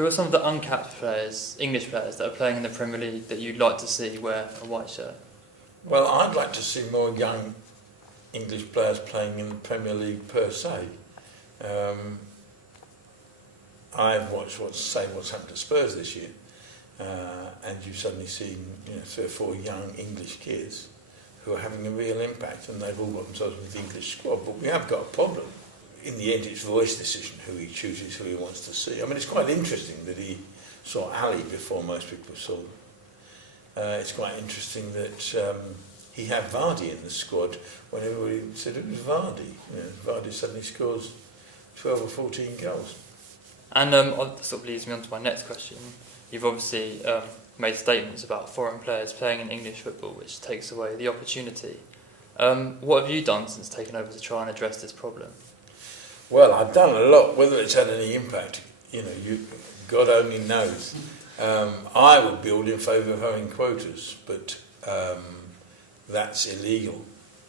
who are some of the uncapped players, English players, that are playing in the Premier League that you'd like to see wear a white shirt? Well, I'd like to see more young English players playing in the Premier League per se. I've watched what's happened to Spurs this year, and you've suddenly seen 3 or 4 young English kids who are having a real impact, and they've all got themselves into the English squad. But we have got a problem. In the end, it's Roy's decision who he chooses, who he wants to see. I mean, it's quite interesting that he saw Ali before most people saw him. It's quite interesting that he had Vardy in the squad when everybody said it was Vardy. Vardy suddenly scores 12 or 14 goals. And that sort of leads me on to my next question. You've obviously made statements about foreign players playing in English football, which takes away the opportunity. What have you done since taking over to try and address this problem? Well, I've done a lot. Whether it's had any impact, God only knows. I would be all in favour of having quotas, but that's illegal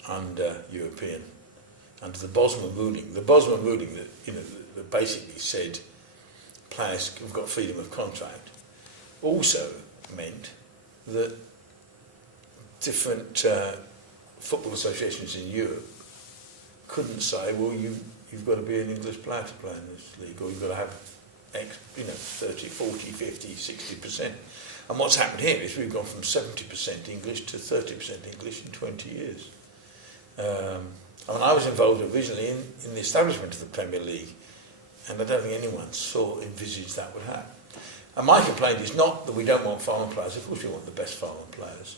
under the Bosman ruling. The Bosman ruling that basically said players have got freedom of contract also meant that different football associations in Europe couldn't say, well, you've got to be an English player to play in this league, or you've got to have X, 30, 40, 50, 60%. And what's happened here is we've gone from 70% English to 30% English in 20 years. I was involved originally in the establishment of the Premier League, and I don't think anyone envisaged that would happen. And my complaint is not that we don't want foreign players. Of course we want the best foreign players,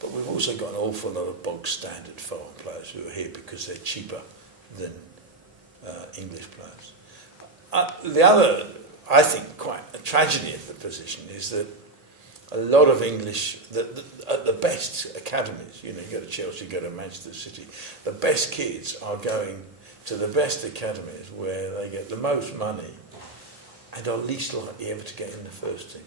but we've also got an awful lot of bog standard foreign players who are here because they're cheaper than English players. The other, I think, quite a tragedy of the position is that a lot of English, at the best academies, you go to Chelsea, you go to Manchester City, the best kids are going to the best academies where they get the most money and are least likely ever to get in the first team.